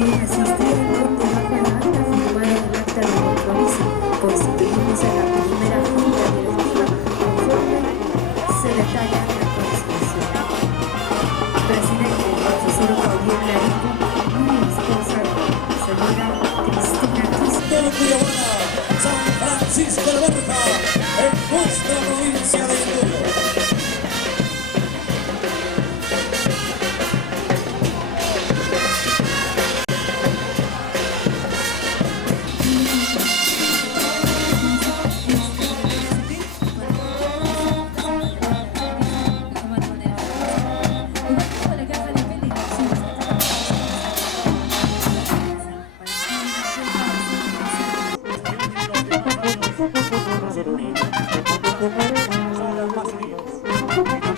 quien asistía al conde bajo la acta firmada en el acta de compromiso, constituyéndose la primera junta directiva conforme se detalla en la Constitución. Presidente, profesor Gabriel Larico, muy esposa, señora Cristina Quispe. Del Cullaguada, San Francisco de Borja, en nuestra provincia de Yunguyo. Son las más